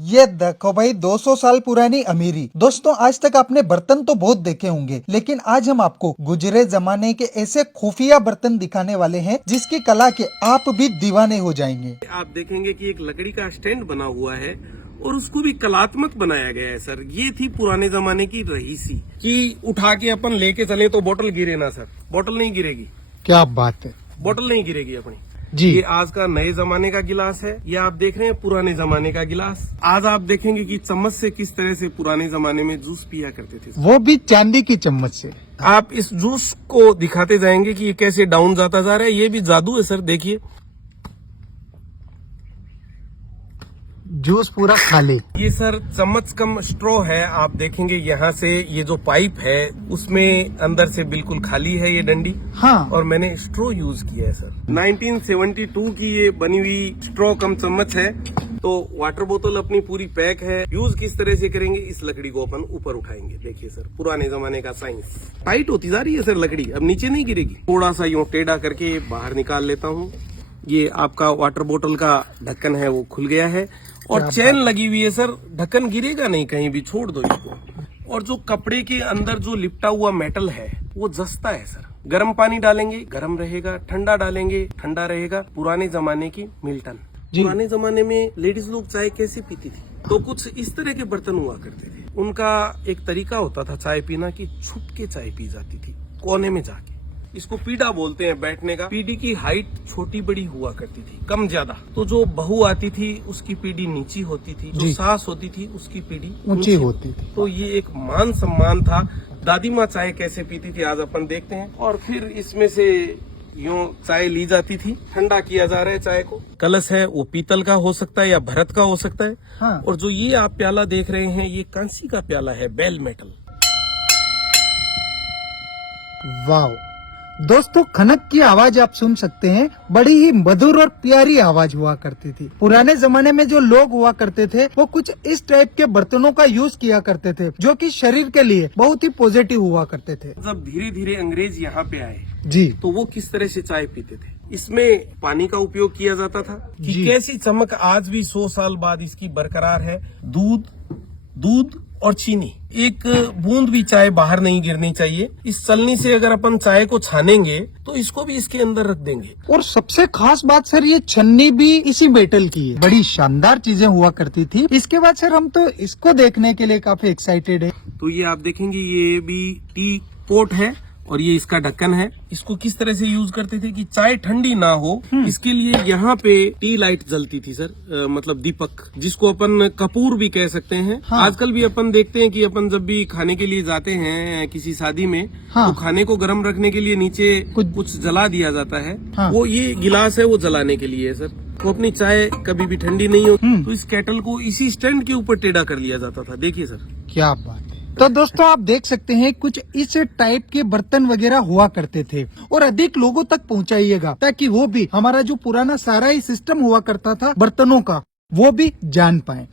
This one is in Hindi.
ये देखो भाई 200 साल पुरानी अमीरी। दोस्तों आज तक आपने बर्तन तो बहुत देखे होंगे, लेकिन आज हम आपको गुजरे जमाने के ऐसे खुफिया बर्तन दिखाने वाले हैं जिसकी कला के आप भी दीवाने हो जाएंगे। आप देखेंगे कि एक लकड़ी का स्टैंड बना हुआ है और उसको भी कलात्मक बनाया गया है सर। ये थी पुराने जमाने की रहीसी कि उठा के अपन लेके चले तो बोतल गिरे ना सर, बोतल नहीं गिरेगी। क्या बात है, बोतल नहीं गिरेगी अपनी जी। ये आज का नए जमाने का गिलास है, ये आप देख रहे हैं पुराने जमाने का गिलास। आज आप देखेंगे कि चम्मच से किस तरह से पुराने जमाने में जूस पिया करते थे, वो भी चांदी की चम्मच से। आप इस जूस को दिखाते जाएंगे कि ये कैसे डाउन जाता जा रहा है। ये भी जादू है सर। देखिए जूस पूरा खाली। ये सर चम्मच कम स्ट्रॉ है। आप देखेंगे यहाँ से ये जो पाइप है उसमें अंदर से बिल्कुल खाली है ये डंडी। हाँ, और मैंने स्ट्रॉ यूज किया है सर। 1972 की ये बनी हुई स्ट्रॉ कम चम्मच है। तो वाटर बोतल अपनी पूरी पैक है। यूज किस तरह से करेंगे, इस लकड़ी को अपन ऊपर उठाएंगे। देखिए सर पुराने जमाने का साइंस। टाइट होती जा रही है सर लकड़ी, अब नीचे नहीं गिरेगी। थोड़ा सा यूं टेढ़ा करके बाहर निकाल लेता हूँ। ये आपका वाटर बोतल का ढक्कन है वो खुल गया है और चेन लगी हुई है सर। ढक्कन गिरेगा नहीं कहीं भी, छोड़ दो इसको। और जो कपड़े के अंदर जो लिपटा हुआ मेटल है वो जसता है सर। गर्म पानी डालेंगे गर्म रहेगा, ठंडा डालेंगे ठंडा रहेगा। पुराने जमाने की मिल्टन। पुराने जमाने में लेडीज लोग चाय कैसे पीती थी, तो कुछ इस तरह के बर्तन हुआ करते थे। उनका एक तरीका होता था चाय पीना की छुप के चाय पी जाती थी कोने में जाके। इसको पीढ़ा बोलते हैं बैठने का। पीढ़ी की हाइट छोटी बड़ी हुआ करती थी, कम ज्यादा। तो जो बहू आती थी उसकी पीढ़ी नीची होती थी, जो सास होती थी उसकी पीढ़ी ऊंची होती थी। तो ये एक मान सम्मान था। दादी माँ चाय कैसे पीती थी आज अपन देखते हैं। और फिर इसमें से यूं चाय ली जाती थी। ठंडा किया जा रहा है चाय को। कलश है वो पीतल का हो सकता है या भरत का हो सकता है। हाँ। और जो ये आप प्याला देख रहे हैं ये कांसी का प्याला है, बेल मेटल। वाव दोस्तों, खनक की आवाज आप सुन सकते हैं। बड़ी ही मधुर और प्यारी आवाज हुआ करती थी। पुराने जमाने में जो लोग हुआ करते थे वो कुछ इस टाइप के बर्तनों का यूज किया करते थे जो कि शरीर के लिए बहुत ही पॉजिटिव हुआ करते थे। जब धीरे धीरे अंग्रेज यहाँ पे आए जी, तो वो किस तरह से चाय पीते थे। इसमें पानी का उपयोग किया जाता था कि जी। कैसी चमक आज भी 100 साल बाद इसकी बरकरार है। दूध और चीनी, एक बूंद भी चाय बाहर नहीं गिरनी चाहिए। इस चलनी से अगर अपन चाय को छानेंगे तो इसको भी इसके अंदर रख देंगे। और सबसे खास बात सर, ये छन्नी भी इसी मेटल की है। बड़ी शानदार चीजें हुआ करती थी। इसके बाद सर हम तो इसको देखने के लिए काफी एक्साइटेड है। तो ये आप देखेंगे ये भी टी पोट है और ये इसका ढक्कन है। इसको किस तरह से यूज करते थे कि चाय ठंडी ना हो, इसके लिए यहाँ पे टी लाइट जलती थी सर। मतलब दीपक, जिसको अपन कपूर भी कह सकते हैं। हाँ। आजकल भी अपन देखते हैं कि अपन जब भी खाने के लिए जाते हैं किसी शादी में, हाँ। तो खाने को गर्म रखने के लिए नीचे कुछ जला दिया जाता है। हाँ। वो ये गिलास है वो जलाने के लिए है सर। तो अपनी चाय कभी भी ठंडी नहीं हो तो इस केटल को इसी स्टैंड के ऊपर टेढ़ा कर लिया जाता था। देखिए सर क्या बात है। तो दोस्तों आप देख सकते हैं कुछ इस टाइप के बर्तन वगैरह हुआ करते थे और अधिक लोगों तक पहुंचाइएगा ताकि वो भी हमारा जो पुराना सारा ही सिस्टम हुआ करता था बर्तनों का वो भी जान पाए।